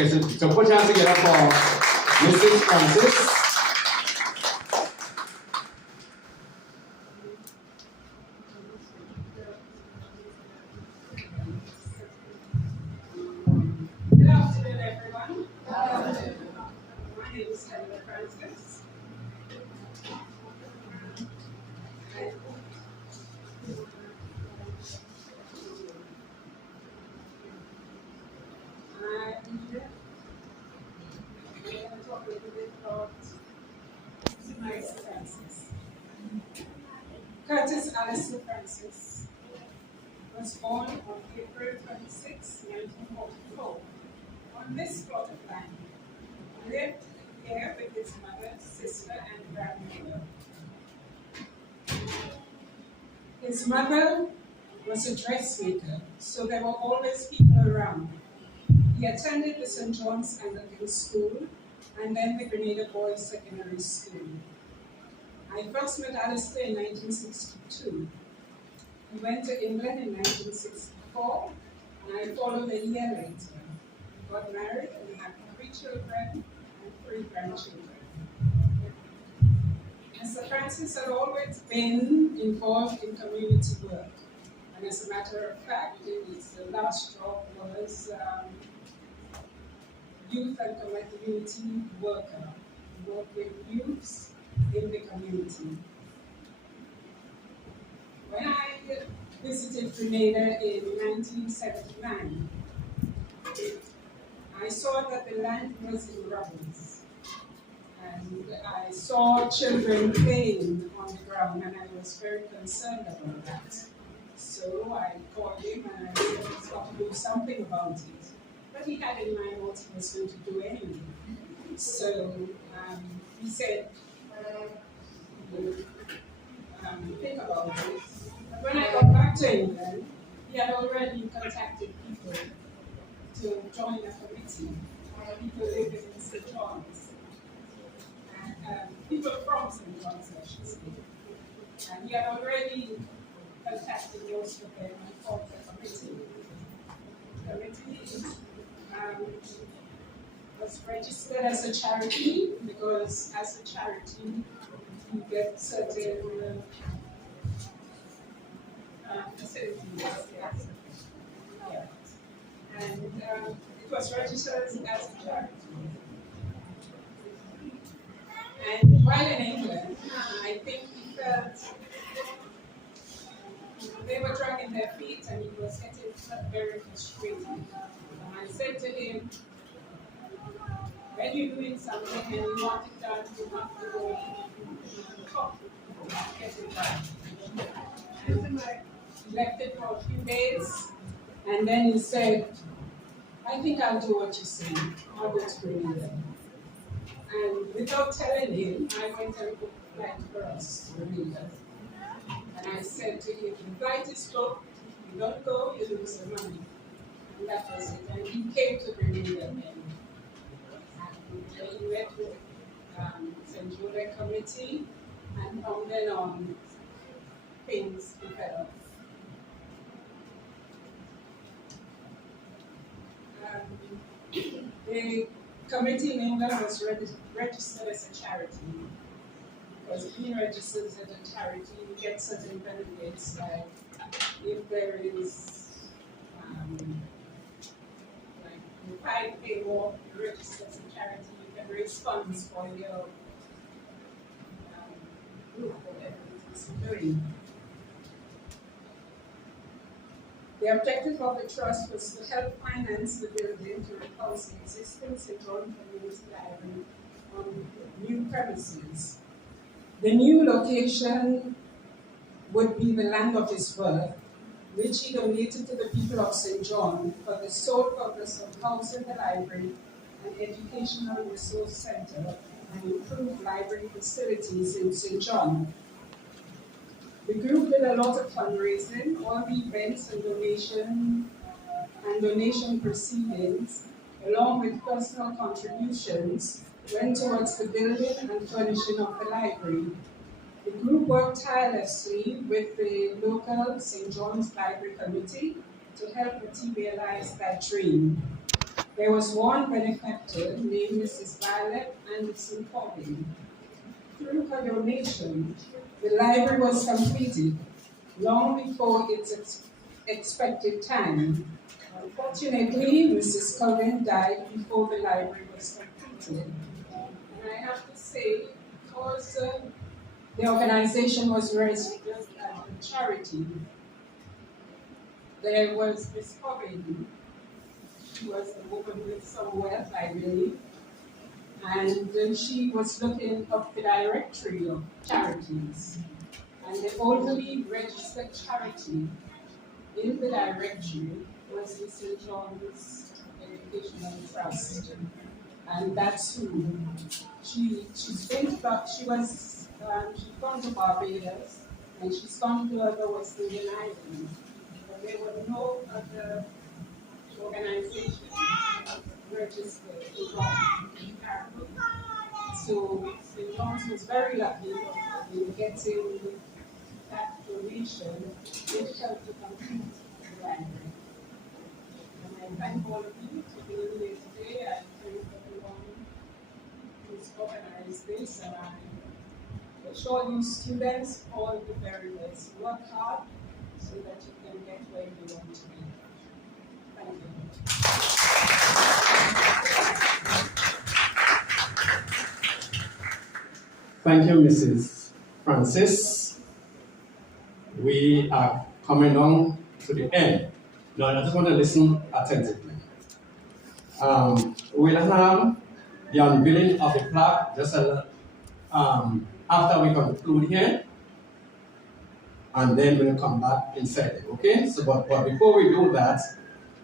Okay, so put your hands together for Mrs. Francis. Good afternoon, everyone. My name is Anslem Peters. I'm going to talk a little bit about Miss Francis. Curtis Anslem Francis was born on April 26, 1944, on this plot of land. He lived here with his mother, sister, and grandmother. His mother was a dressmaker, so there were always people around. He attended the St. John's Anglican School and then the Grenada Boys Secondary School. I first met Alistair in 1962. He went to England in 1964, and I followed a year later. We got married and we had 3 children and 3 grandchildren. Mr. Francis had always been involved in community work. And as a matter of fact, his last job was youth and community worker. He worked with youths in the community. When I visited Grenada in 1979, I saw that the land was in rubbles. And I saw children playing on the ground, and I was very concerned about that. So I called him and I said he's got to do something about it. But he had in mind what he was going to do anyway. So he said, think about it. But when I got back to England, he had already contacted people to join a committee. People living in St. John's. People from St. John's, I should say. And he had already contacted most of them and formed a committee. The committee was registered as a charity because as a charity you get certain facilities. Yeah. And it was registered as a charity. And while in England, I think he felt they were dragging their feet and he was getting very frustrated. And I said to him, when you're doing something and you want it done, you have to go and talk to get it done. And he left it for a few days and then he said, I think I'll do what you say. I'll go to Grenada. And without telling him, I went and booked a flight for us to Grenada. And I said to him, the flight is booked, you don't go, you lose the money. And that was it. And he came to Grenada and he met with St. Jude Committee, and from then on, things developed. The committee in England was registered as a charity. Because if you register as a charity, you get certain benefits, like if there is, like you pay more, you register as a charity, you can raise funds for your group or whatever it is you're doing. The objective of the trust was to help finance the building to replace the existing St. John Community Library on new premises. The new location would be the land of his birth, which he donated to the people of St. John for the sole purpose of housing the library, an educational resource center, and improved library facilities in St. John. The group did a lot of fundraising. All the events and donation proceedings, along with personal contributions, went towards the building and furnishing of the library. The group worked tirelessly with the local St. John's Library Committee to help materialize that dream. There was one benefactor named Mrs. Violet Anderson Corbin. Through her donation, the library was completed long before its expected time. Unfortunately, Mrs. Corbin died before the library was completed. And I have to say, because the organization was registered as a charity, there was Miss Corbin. She was a woman with some wealth, I believe. And she was looking up the directory of charities. And the only registered charity in the directory was the St. John's Educational Trust. And that's who she's been to, she's gone to Barbados, and she's gone to other West Indian islands. But there were no other organizations registered in Caribbean. So St. John's was very lucky in getting that donation, which helped to complete the library. And I thank all of you for being here today. I thank everyone who's organized this, and I wish all you students all the very best. Work hard so that you can get where you want to be. Thank you. Thank you, Mrs. Francis. We are coming on to the end. Now, I just want to listen attentively. We'll have the unveiling of the plaque just after we conclude here, and then we'll come back inside. Okay? So, but before we do that,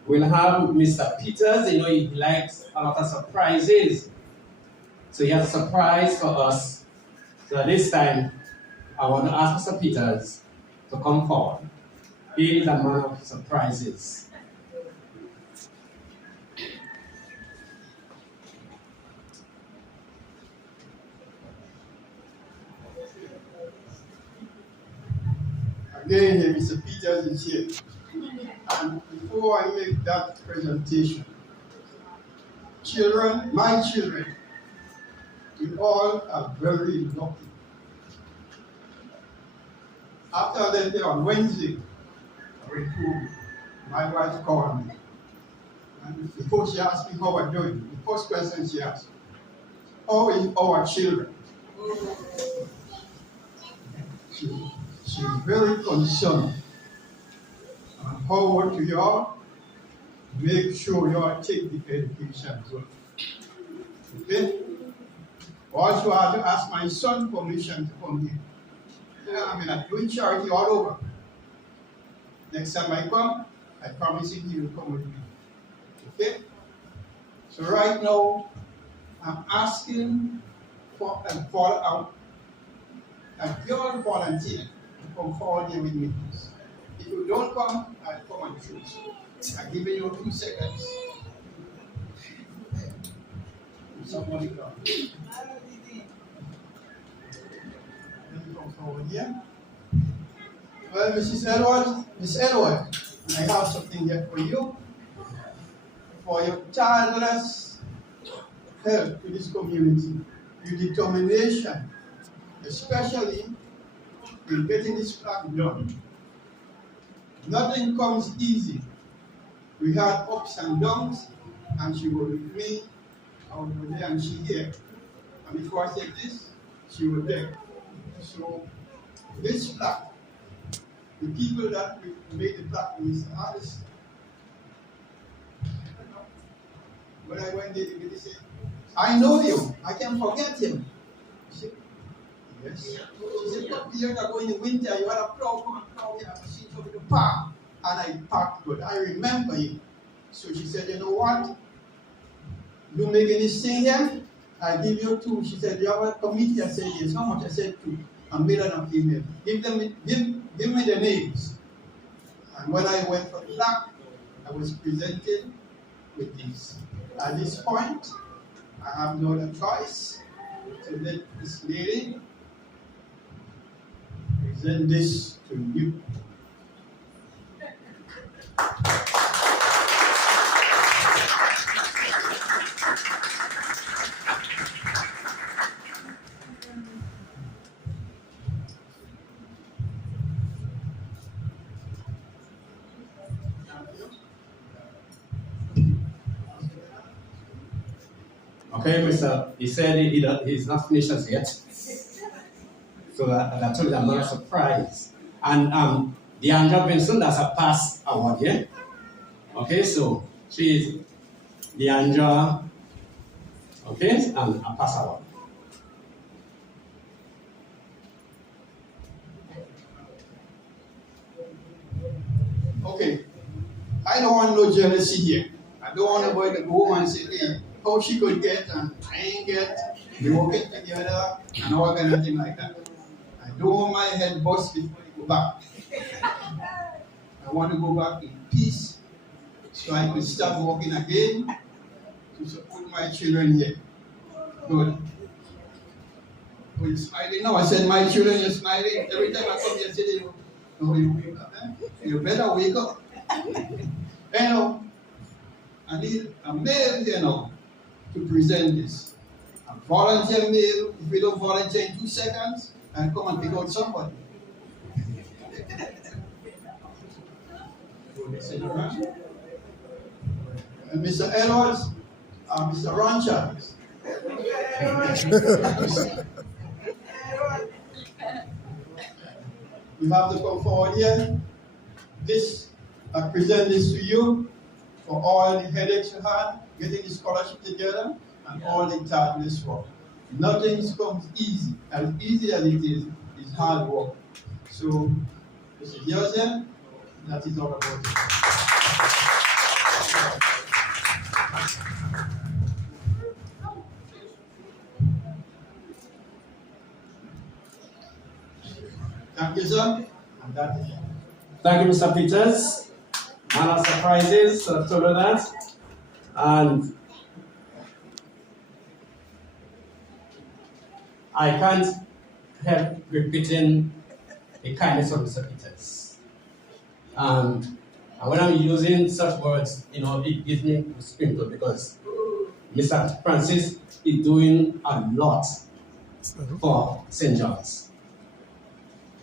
we'll have Mr. Peters. You know, he likes a lot of surprises. So he has a surprise for us. So this time, I want to ask Mr. Peters to come forward. He is a man of surprises. Again, Mr. Peters is here. And before I make that presentation, children, my children, you all are very lucky. After I left there on Wednesday, I went home. My wife called me. And before she asked me how I'm doing, the first question she asked, how is our children? She's very concerned. And how what you all make sure you all take the education as well. Okay? Also, I have to ask my son permission to come here. I'm doing charity all over. Next time I come, I promise you he will come with me. Okay? So right now, I'm asking for a follow-up. A girl volunteer to come forward here with me. If you don't come, I'll come and choose. I'm giving you 2 seconds. Somebody come. Come forward here. Well, Mrs. Edward, Miss Edward, I have something here for you. For your tireless help to this community, your determination, especially in getting this plaque done. Nothing comes easy. We had ups and downs, and she was with me over there, and she here. And before I said this, she was there. So this plaque, the people that made the plaque is artists. When I went there, they said, I know you, I can forget him. She said, yes. She said, a couple years ago in the winter, you had a crowd come and crowd here, and she told me to park. And I parked good. I remember you. So she said, you know what? You make anything here? I give you 2. She said, you have a committee? I said, yes. How much? I said 2. A male and a female. Give me the names. And when I went for the plaque, I was presented with this. At this point, I have no other choice to let this lady present this to you. Okay, Mr. He said he's not finished as yet. So I told you I'm not surprised. And Deandra Vincent, that's a pass award, yeah? Okay, so she is Deandra, okay, and a pass award. Okay, I don't want no jealousy here. I don't want nobody to go home and say, hey, how she could get and I ain't get, we working together and all kind of thing like that. I don't want my head bust before I go back. I want to go back in peace so I could start working again to support my children here. Good. Oh, you're smiling now. I said, my children, you're smiling. Every time I come here, I say, you wake up. You better wake up. I need a male here now to present this. A volunteer male, if we don't volunteer in 2 seconds, and come and pick out somebody. And Mr. Edwards, Mr. Rancher. You have to come forward here. I present this to you for all the headaches you had, getting the scholarship together, and all the tireless work. Nothing comes easy. As easy as it is hard work. So, Mr. Joseph, that is all about it. Thank you, sir. And that is it. Thank you, Mr. Peters. Man of surprises, so I told you that. And I can't help repeating the kindness of Mr. Peters. And when I'm using such words, it gives me goosebumps because Mr. Francis is doing a lot for St. John's.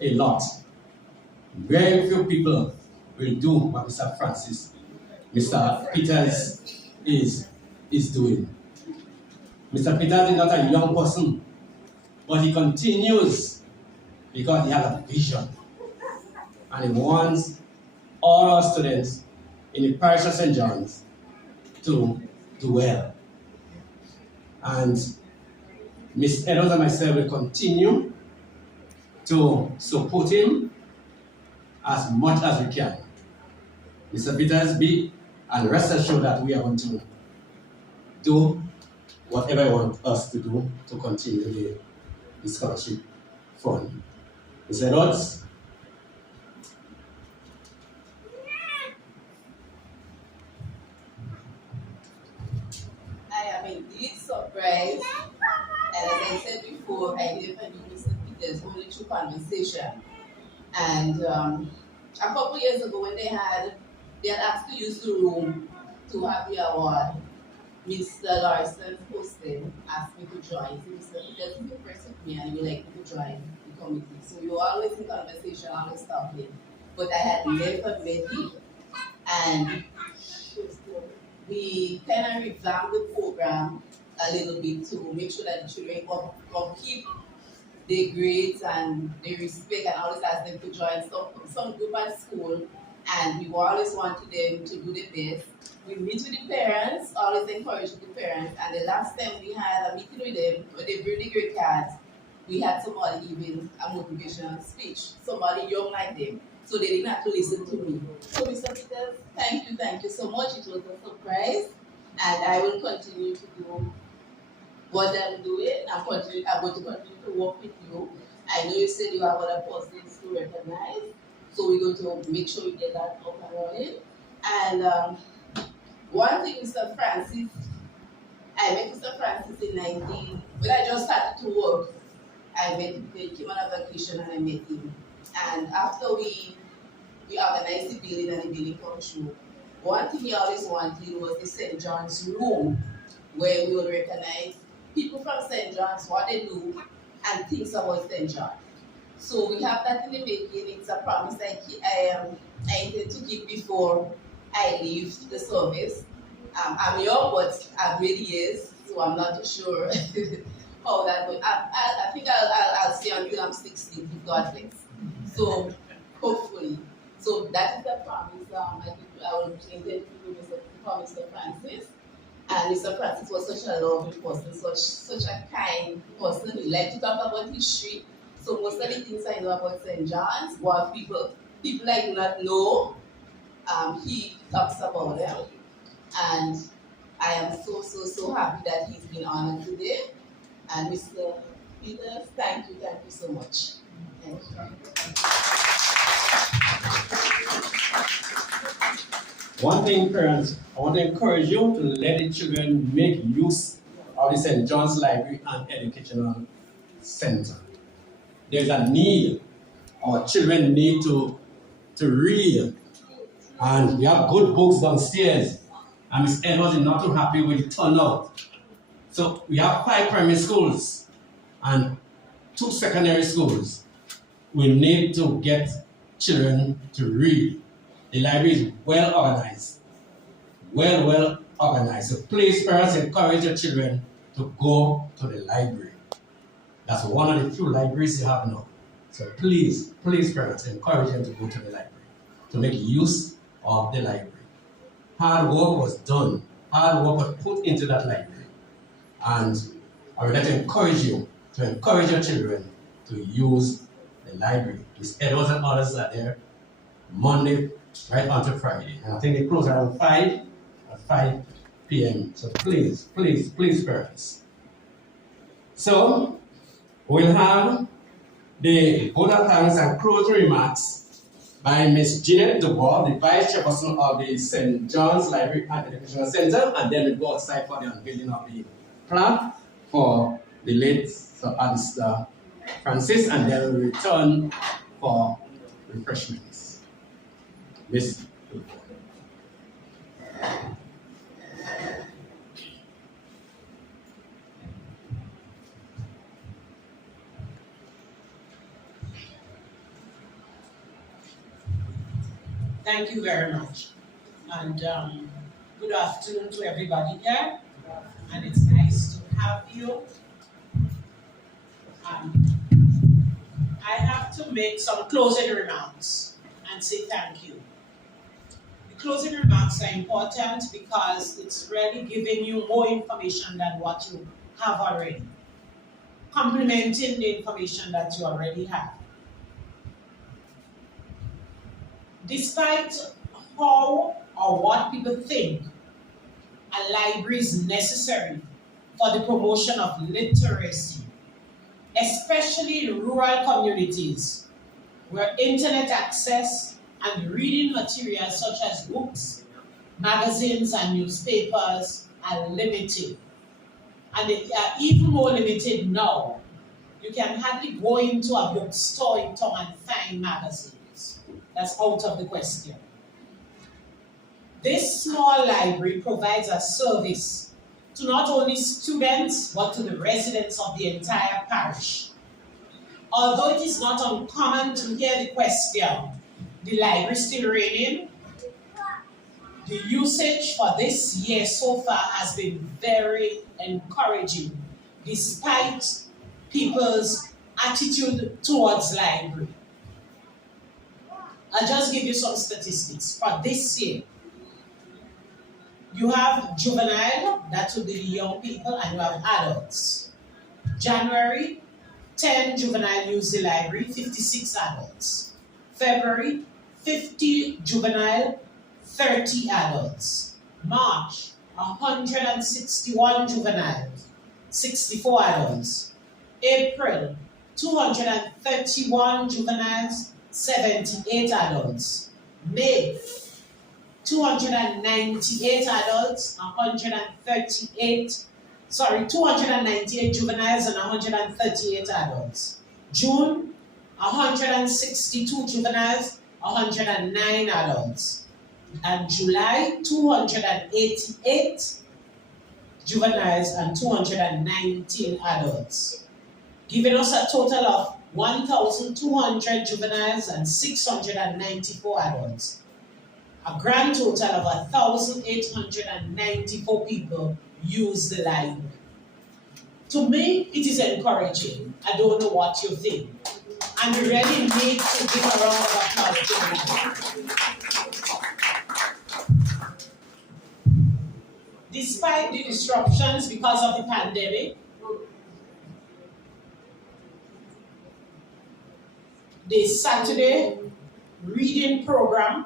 A lot. Very few people will do what Mr. Peters is doing. Mr. Peters is not a young person, but he continues because he has a vision. And he wants all our students in the parish of St. John's to do well. And Ms. Edwards and myself will continue to support him as much as we can. Mr. Peters, be and rest assured that we are going to do whatever you want us to do to continue the scholarship fund. Mr. Edwards? I am indeed surprised. And as I said before, I never knew Mr. Peters only through conversation. And a couple years ago when they had asked to use the room to have the award, Mr. Larson hosted, asked me to join. So Mr. Peters is impressed with me and he would like me to join the committee. So we were always in conversation, always talking. But I had never met him. And we kind of revamped the program a little bit to make sure that the children upkeep their grades and their respect, and always ask them to join some group at school. And we always wanted them to do their best. We meet with the parents, always encourage the parents. And the last time we had a meeting with them, when they bring the grade cards, we had somebody even a motivational speech, somebody young like them. So they didn't have to listen to me. So Mr. Peters, thank you so much. It was a surprise. And I will continue to do what I'm doing. I'm going to continue to work with you. I know you said you have other persons to recognize. So we're going to make sure we get that up and running. And one thing, Mr. Francis, I met Mr. Francis in 19, when I just started to work. I met him, he came on a vacation and I met him. And after we organized the building and the building come through, one thing he always wanted was the St. John's room, where we would recognize people from St. John's, what they do, and things about St. John. So we have that in the making. It's a promise I intend to keep before I leave the service. I'm young, but I've made years, so I'm not too sure how that will. I think I'll see until I'm 16, if God bless. So hopefully, so that is the promise. I will intend to do Mr. Promise Mr. Francis. And Mr. Francis was such a lovely person, such a kind person. He liked to talk about history. So most of the things I know about St. John's, what people I do not know, he talks about them. And I am so happy that he's been honored today. And Mr. Peters, thank you so much. Thank you. One thing, parents, I want to encourage you to let the children make use of the St. John's Library and Educational Center. There's a need. Our children need to read. And we have good books downstairs. And Ms. Edwards is not too happy with the turnout. So we have 5 primary schools and 2 secondary schools. We need to get children to read. The library is well organized. Well organized. So please, parents, encourage your children to go to the library. That's one of the few libraries you have now. So please, parents, encourage them to go to the library, to make use of the library. Hard work was done. Hard work was put into that library. And I would like to encourage you to encourage your children to use the library. Ms. Edwards and others are there Monday right on to Friday. And I think they close around 5 p.m. So please, parents. So we'll have the vote of thanks and closing remarks by Ms. Jeanette Dubois, the Vice Chairperson of the St. John's Library and Educational Center, and then we'll go outside for the unveiling of the plaque for the late Sir Alistair Francis, and then we'll return for refreshments. Ms. Dubois. Thank you very much. And good afternoon to everybody here. And it's nice to have you. I have to make some closing remarks and say thank you. The closing remarks are important because it's really giving you more information than what you have already, complementing the information that you already have. Despite how or what people think a library is necessary for the promotion of literacy, especially in rural communities where internet access and reading materials such as books, magazines, and newspapers are limited. And they are even more limited now. You can hardly go into a bookstore in town and find magazines. That's out of the question. This small library provides a service to not only students, but to the residents of the entire parish. Although it is not uncommon to hear the question, the library still raining? The usage for this year so far has been very encouraging, despite people's attitude towards library. I'll just give you some statistics for this year. You have juvenile, that would be the young people, and you have adults. January, 10 juvenile used the library, 56 adults. February, 50 juvenile, 30 adults. March, 161 juveniles, 64 adults. April, 231 juveniles, 78 adults. May, 298 adults, 298 juveniles and 138 adults. June, 162 juveniles, 109 adults. And July, 288 juveniles and 219 adults, giving us a total of 1,200 juveniles and 694 adults. A grand total of 1,894 people use the library. To me, it is encouraging. I don't know what you think. And we really need to give a round of applause to them. Despite the disruptions because of the pandemic, the Saturday reading program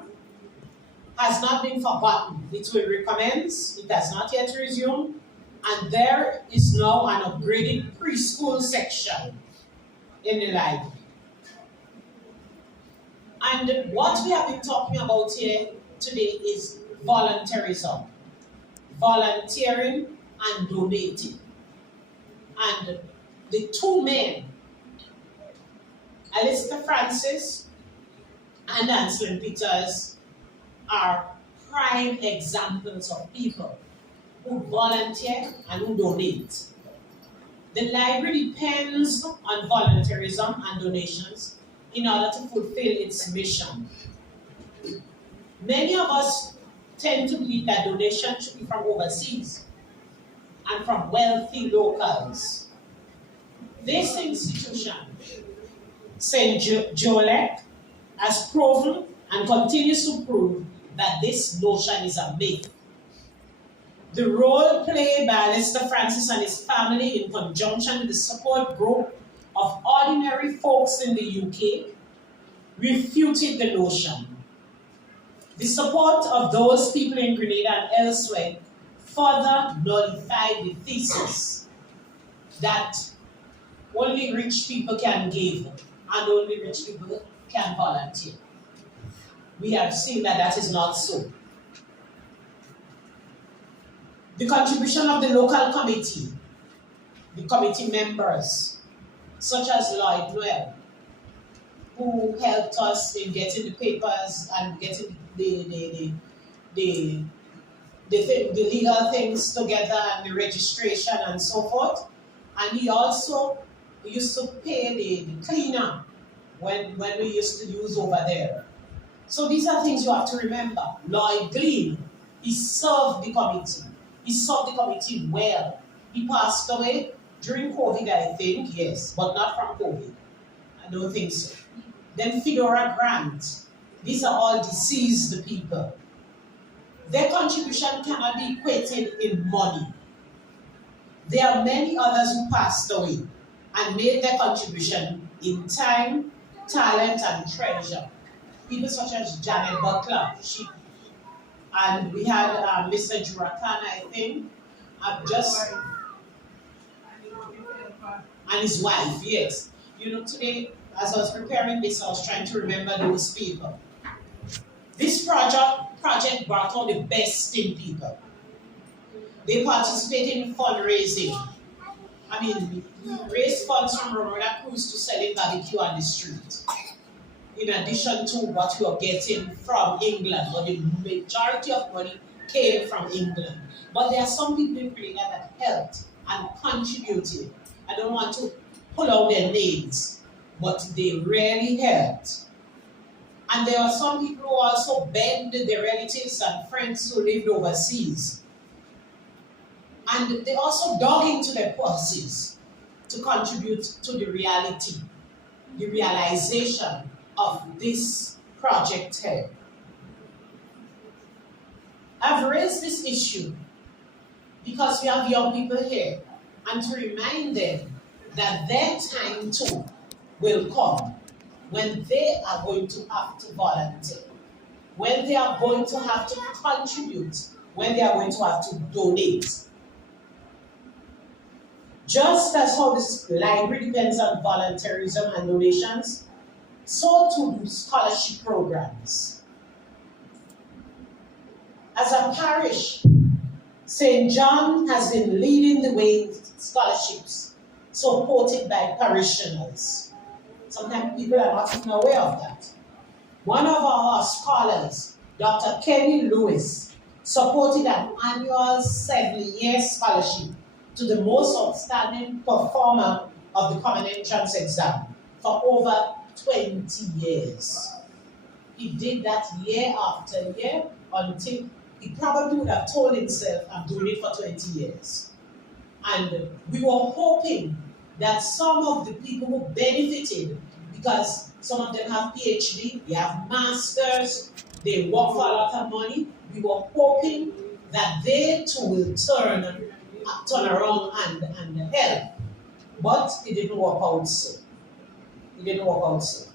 has not been forgotten. It will recommence. It has not yet resumed. And there is now an upgraded preschool section in the library. And what we have been talking about here today is volunteerism. Volunteering and donating. And the two men, Elizabeth Francis and Anslem Peters, are prime examples of people who volunteer and who donate. The library depends on volunteerism and donations in order to fulfill its mission. Many of us tend to believe that donations should be from overseas and from wealthy locals. This institution, St. Jolek, has proven and continues to prove that this notion is a myth. The role played by Mr. Francis and his family in conjunction with the support group of ordinary folks in the UK refuted the notion. The support of those people in Grenada and elsewhere further nullified the thesis that only rich people can give and only rich people can volunteer. We have seen that that is not so. The contribution of the local committee, the committee members, such as Lloyd Noel, who helped us in getting the papers and getting the legal things together and the registration and so forth. And he also used to pay the cleaner when we used to use over there. So these are things you have to remember. Lloyd Glean, he served the committee. He served the committee well. He passed away during COVID, I think, yes, but not from COVID. I don't think so. Then Fedora Grant. These are all deceased people. Their contribution cannot be equated in money. There are many others who passed away and made their contribution in time, talent, and treasure. People such as Janet Butler, and we had Mr. Jurakan, I think, and his wife, yes. You know, today, as I was preparing this, I was trying to remember those people. This project brought out the best in people. They participated in fundraising. I mean, raised funds from Ramona Cruz to selling barbecue on the street. In addition to what we are getting from England, but the majority of money came from England. But there are some people in Grenada that helped and contributed. I don't want to pull out their names, but they really helped. And there are some people who also begged their relatives and friends who lived overseas. And they also dug into their purses to contribute to the reality, the realization of this project here. I've raised this issue because we have young people here, and to remind them that their time too will come when they are going to have to volunteer, when they are going to have to contribute, when they are going to have to donate. Just as how this library depends on volunteerism and donations, so too do scholarship programs. As a parish, St. John has been leading the way with scholarships supported by parishioners. Sometimes people are not even aware of that. One of our scholars, Dr. Kenny Lewis, supported an annual 7-year scholarship to the most outstanding performer of the Common Entrance exam for over 20 years. He did that year after year until he probably would have told himself, I'm doing it for 20 years. And we were hoping that some of the people who benefited, because some of them have PhD, they have masters, they work for a lot of money, we were hoping that they too will turn around and help. But it didn't work out so. It didn't work out so.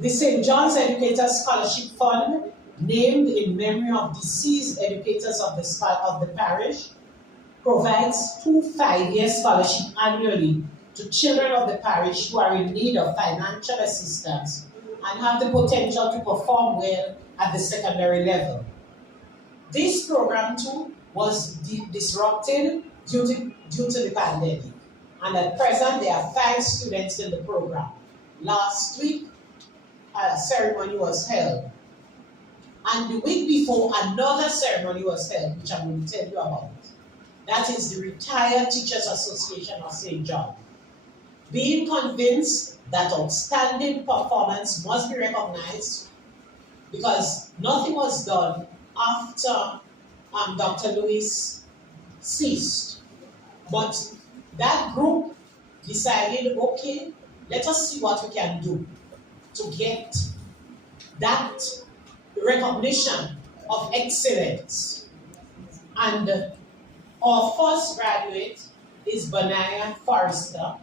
The St. John's Educators Scholarship Fund, named in memory of deceased educators of the parish, provides 2 5-year scholarships annually to children of the parish who are in need of financial assistance and have the potential to perform well at the secondary level. This program too was disrupted due to the pandemic, and at present there are 5 students in the program. Last week, a ceremony was held, and the week before, another ceremony was held, which I'm going to tell you about. That is the Retired Teachers Association of St. John. Being convinced that outstanding performance must be recognized, because nothing was done after Dr. Lewis ceased. But that group decided, okay, let us see what we can do to get that recognition of excellence. And our first graduate is Benaya Forrester.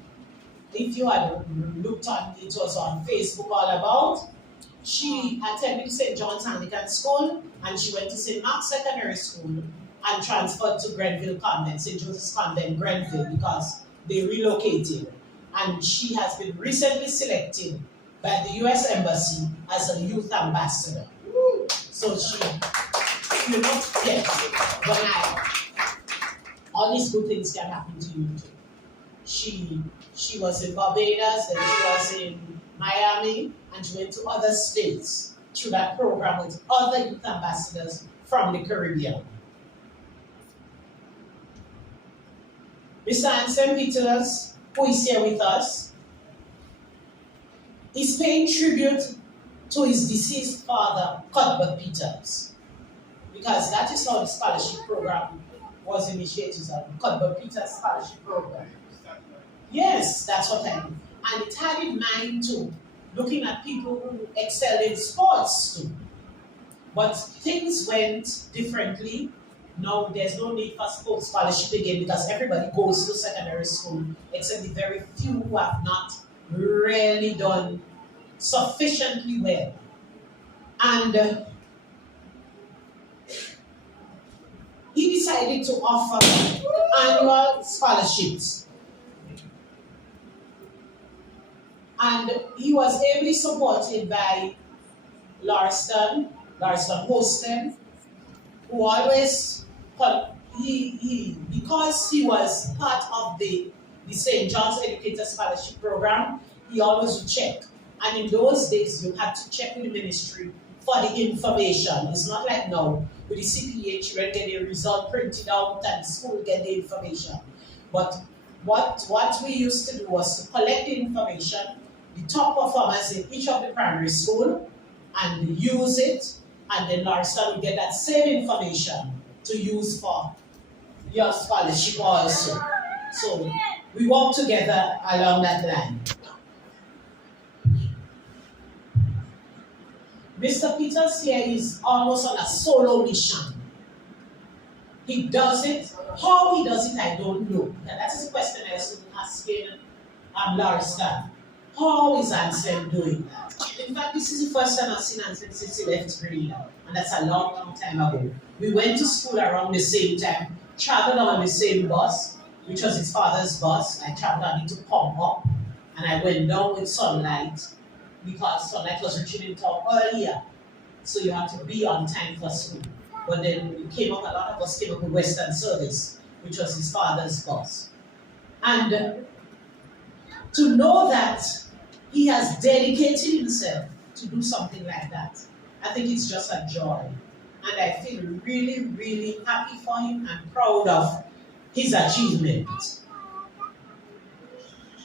If you had looked on, it was on Facebook all about. She attended St. John's Anglican School, and she went to St. Mark's Secondary School and transferred to Grenville Convent, St. Joseph's Convent, Grenville, because they relocated. And she has been recently selected by the US Embassy as a youth ambassador. So she will not get, all these good things can happen to you too. She was in Barbados, then she was in Miami, and she went to other states through that program with other youth ambassadors from the Caribbean. Mr. Anslem Peters, who is here with us, is paying tribute to his deceased father, Cuthbert Peters, because that is how the scholarship program was initiated, the Cuthbert Peters Scholarship Program. Yes, that's what I mean. And it had in mind too, looking at people who excel in sports too. But things went differently. Now there's no need for sports scholarship again, because everybody goes to secondary school, except the very few who have not really done sufficiently well. And he decided to offer annual scholarships. And he was ably supported by Larston Hostin, who always, because he was part of the St. John's Educator Scholarship Program, he always would check. And in those days, you had to check with the ministry for the information. It's not like now, with the CPH, you get a result printed out and the school get the information. But what we used to do was to collect the information, the top performers in each of the primary school, and use it, and then Larston will get that same information to use for your scholarship also. So we work together along that line. Mr. Peters here is almost on a solo mission. He does it. How he does it, I don't know. That is a question I was asking Larston. How is Anslem doing that? In fact, this is the first time I've seen Anslem since he left Greenland, and that's a long, long time ago. We went to school around the same time, traveled on the same bus, which was his father's bus. I traveled on it to come up, and I went down with Sunlight, because Sunlight was reaching in town earlier, so you had to be on time for school. But then we came up, a lot of us came up with Western Service, which was his father's bus. And to know that he has dedicated himself to do something like that, I think it's just a joy. And I feel really, really happy for him and proud of his achievement.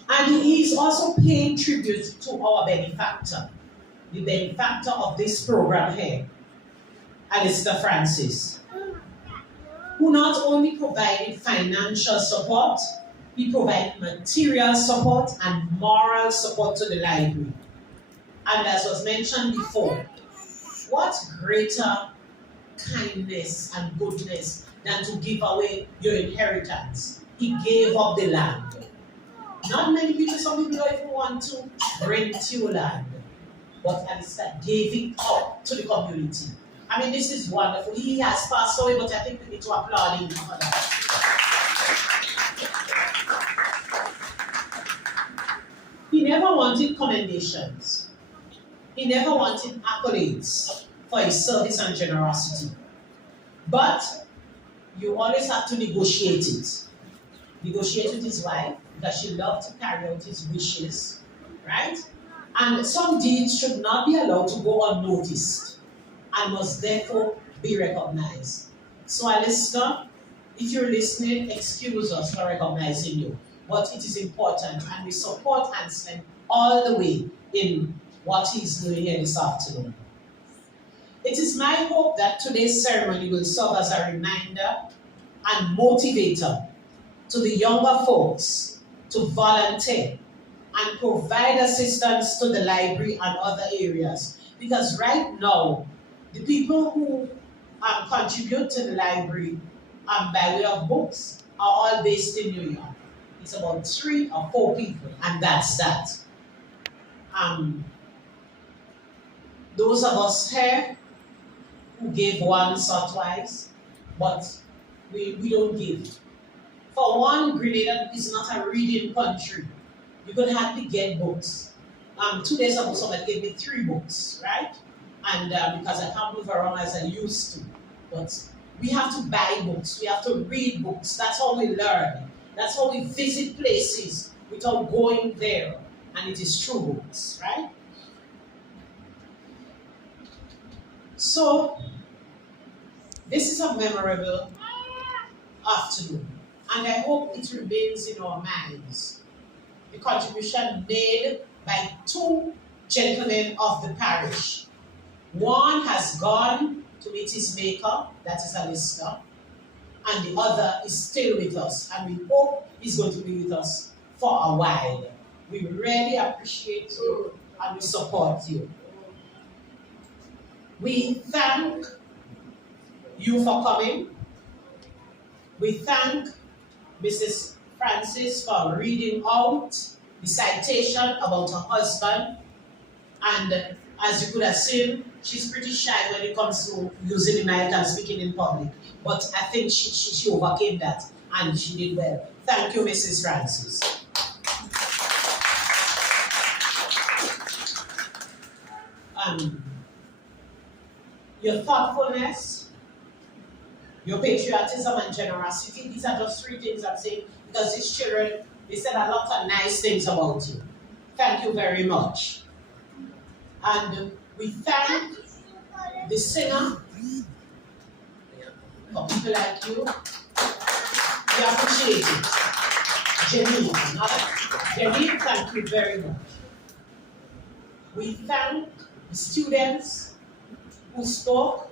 And he's also paying tribute to our benefactor, the benefactor of this program here, Alistair Francis, who not only provided financial support, we provide material support and moral support to the library. And as was mentioned before, what greater kindness and goodness than to give away your inheritance? He gave up the land. Not many people, some people don't even want to rent your land, but Alistair gave it up to the community. I mean, this is wonderful. He has passed away, but I think we need to applaud him for that. He never wanted commendations. He never wanted accolades for his service and generosity. But you always have to negotiate it. Negotiate with his wife, because she loved to carry out his wishes, right? And some deeds should not be allowed to go unnoticed and must therefore be recognized. So Alistair, if you're listening, excuse us for recognizing you. But it is important, and we support Anslem all the way in what he's doing here this afternoon. It is my hope that today's ceremony will serve as a reminder and motivator to the younger folks to volunteer and provide assistance to the library and other areas. Because right now, the people who contribute to the library by way of books are all based in New York. It's about 3 or 4 people, and that's that. Those of us here who gave once or twice, but we don't give. For one, Grenada is not a reading country. You could hardly get books. 2 days ago, somebody gave me 3 books, right? And because I can't move around as I used to. But we have to buy books. We have to read books. That's how we learn. That's how we visit places without going there. And it is through books, right? So, this is a memorable afternoon. And I hope it remains in our minds. The contribution made by 2 gentlemen of the parish. One has gone to meet his maker, that is Alistair, and the other is still with us, and we hope he's going to be with us for a while. We really appreciate you and we support you. We thank you for coming. We thank Mrs. Francis for reading out the citation about her husband. And as you could have seen, she's pretty shy when it comes to using the mic and speaking in public. But I think she overcame that, and she did well. Thank you, Mrs. Francis. Your thoughtfulness, your patriotism and generosity, these are just 3 things I'm saying, because these children, they said a lot of nice things about you. Thank you very much. And we thank the singer for people like you. We appreciate it. Jenny, thank you very much. We thank the students who spoke,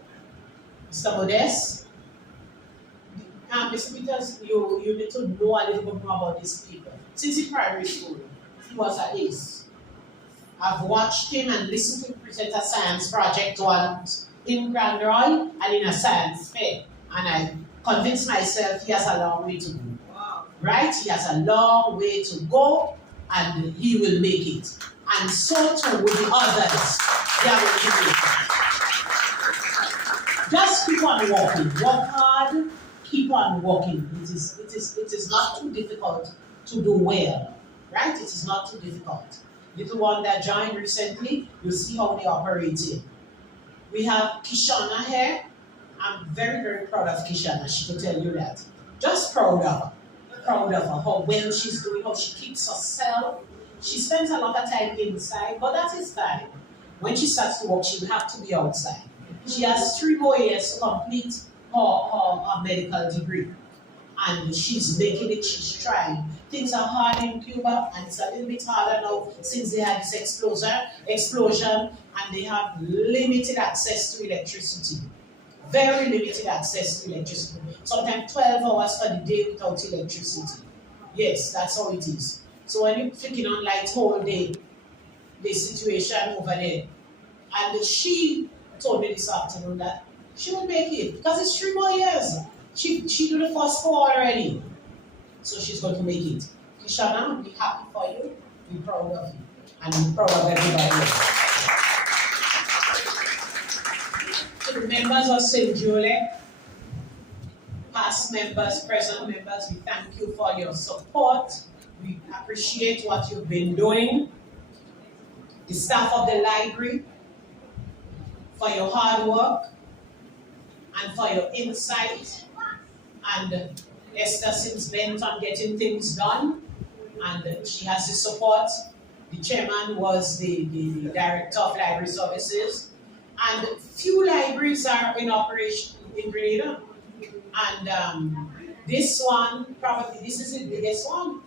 Mr. Modest. Mr. Peters, you need to know a little bit more about these people. Since in primary school, he was an ace. I've watched him and listened to him present a science project once in Grand Roy and in a science fair. And I convinced myself he has a long way to go. Wow. Right? He has a long way to go, and he will make it. And so too with the others. They will make it. Just keep on walking. Work hard. Keep on walking. It is not too difficult to do well. Right? It is not too difficult. Little one that joined recently, you'll see how they operate in. We have Kishana here. I'm very, very proud of Kishana. She could tell you that. Just proud of her. Proud of her, how well she's doing, how she keeps herself. She spends a lot of time inside, but that is fine. When she starts to work, she will have to be outside. She has 3 more years to complete her medical degree. And she's making it, she's trying. Things are hard in Cuba, and it's a little bit harder now since they had this explosion, and they have limited access to electricity. very limited access to electricity. Sometimes 12 hours for the day without electricity. Yes, that's how it is. So when you're flicking on lights whole day, the situation over there. And she told me this afternoon that she will make it because it's 3 more years. She did the first 4 already. So she's going to make it. Kishana, we're happy for you. We're proud of you. And we're proud of everybody else. To the members of St. Juliet, past members, present members, we thank you for your support. We appreciate what you've been doing. The staff of the library, for your hard work and for your insight. And Esther seems bent on getting things done, and she has the support. The chairman was the director of library services, and few libraries are in operation in Grenada. And this one, probably this is the biggest one.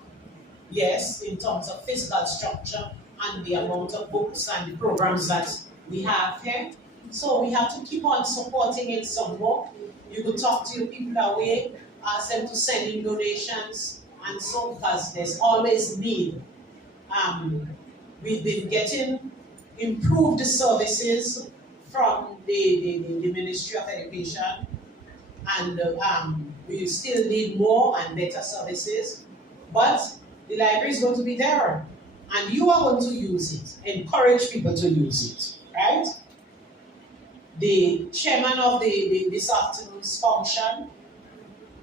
Yes, in terms of physical structure and the amount of books and the programs that we have here. So we have to keep on supporting it some more. You could talk to your people away, ask them to send in donations, and so, because there's always need. We've been getting improved services from the Ministry of Education, and we still need more and better services, but the library is going to be there, and you are going to use it. Encourage people to use it, right? The chairman of this afternoon's function,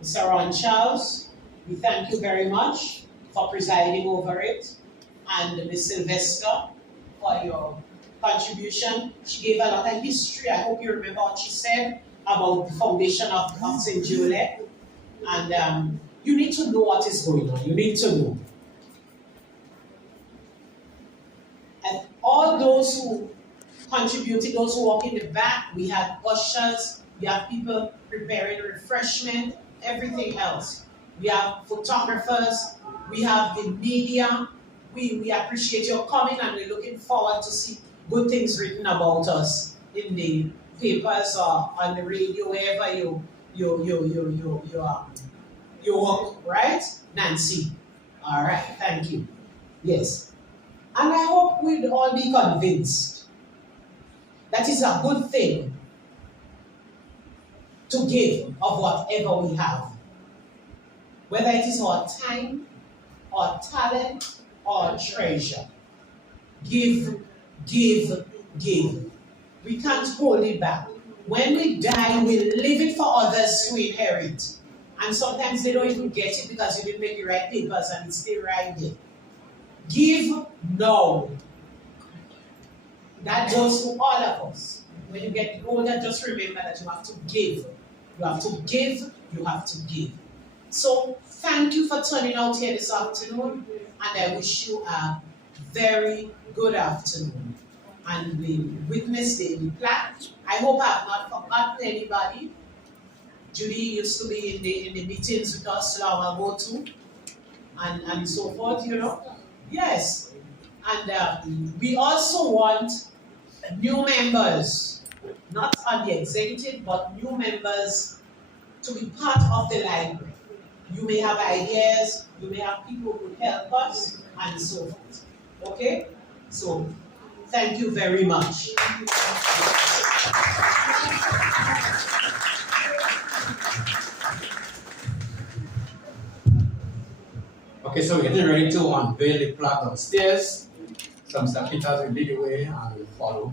Mr. Ron Charles, we thank you very much for presiding over it, and Ms. Sylvester for your contribution. She gave a lot of history. I hope you remember what she said about the foundation of St. Juliet. And you need to know what is going on. You need to know. And all those who contributed, those who walk in the back, we have ushers, we have people preparing refreshment, everything else. We have photographers, we have the media. We appreciate your coming, and we're looking forward to see good things written about us in the papers or on the radio, wherever you work, right? Nancy. All right, thank you. Yes. And I hope we'll all be convinced that it's a good thing to give of whatever we have. Whether it is our time, our talent, or treasure. Give, give, give. We can't hold it back. When we die, we leave it for others to inherit. And sometimes they don't even get it because you didn't make the right papers and it's still right there. Give now. That goes to all of us. When you get older, just remember that you have to give. You have to give, you have to give. So thank you for turning out here this afternoon, and I wish you a very good afternoon. And we witnessed the plaque. I hope I have not forgotten anybody. Judy used to be in the meetings with us long ago too, and so forth, you know. Yes. And we also want new members, not on the executive, but new members to be part of the library. You may have ideas, you may have people who help us, and so forth. Okay? So, thank you very much. Okay, so we're getting ready to unveil the plaque downstairs. So Mr. Peters will lead the way and we'll follow.